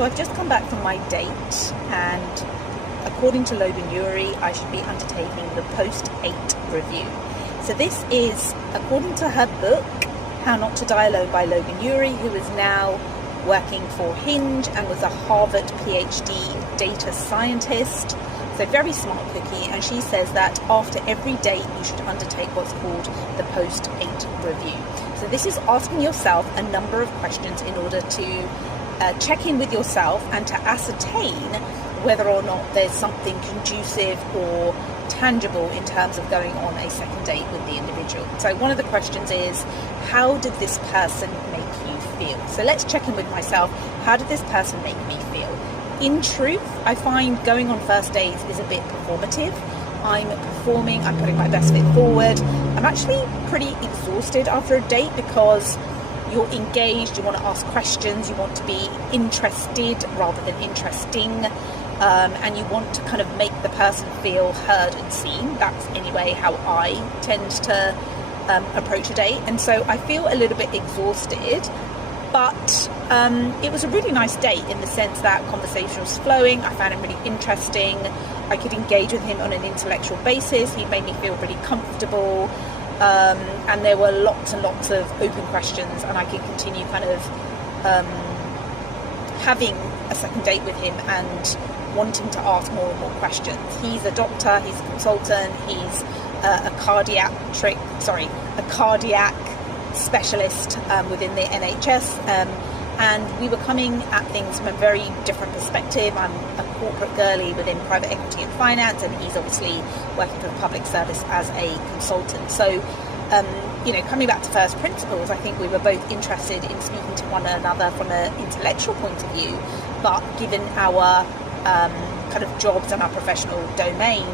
So I've just come back from my date, and according to Logan Ury, I should be undertaking the post-8 review. So this is, according to her book, How Not to Die Alone by Logan Ury, who is now working for Hinge and was a Harvard PhD data scientist. So very smart cookie, and she says that after every date you should undertake what's called the post-8 review. So this is asking yourself a number of questions in order to check in with yourself and to ascertain whether or not there's something conducive or tangible in terms of going on a second date with the individual. So one of the questions is, how did this person make you feel? So let's check in with myself. How did this person make me feel? In truth, I find going on first dates is a bit performative. I'm performing, I'm putting my best foot forward. I'm actually pretty exhausted after a date because you're engaged, you want to ask questions, you want to be interested rather than interesting, and you want to kind of make the person feel heard and seen. That's anyway how I tend to approach a date. And so I feel a little bit exhausted, but it was a really nice date in the sense that conversation was flowing. I found him really interesting. I could engage with him on an intellectual basis. He made me feel really comfortable. And there were lots and lots of open questions, and I could continue kind of having a second date with him and wanting to ask more and more questions. He's a doctor, he's a consultant, he's a cardiac specialist within the NHS, and we were coming at things from a very different perspective. I'm a corporate girly within private equity and finance, and he's obviously working for the public service as a consultant. So, coming back to first principles, I think we were both interested in speaking to one another from an intellectual point of view, but given our kind of jobs and our professional domain,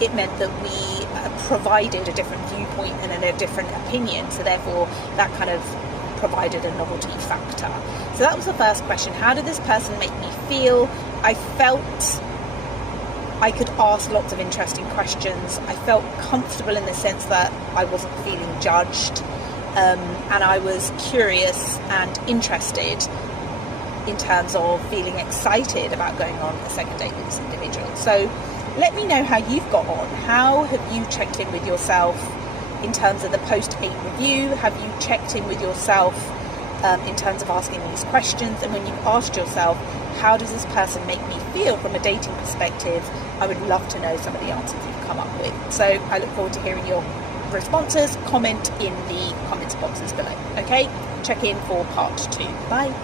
it meant that we provided a different viewpoint and a different opinion. So therefore, that kind of provided a novelty factor. So that was the first question. How did this person make me feel? I felt I could ask lots of interesting questions. I felt comfortable in the sense that I wasn't feeling judged, and I was curious and interested in terms of feeling excited about going on a second date with this individual. So let me know how you've got on. How have you checked in with yourself in terms of the post-8 review? Have you checked in with yourself in terms of asking these questions? And when you've asked yourself, how does this person make me feel from a dating perspective, I would love to know some of the answers you've come up with. So I look forward to hearing your responses. Comment in the comments boxes below. Okay, check in for part 2. Bye.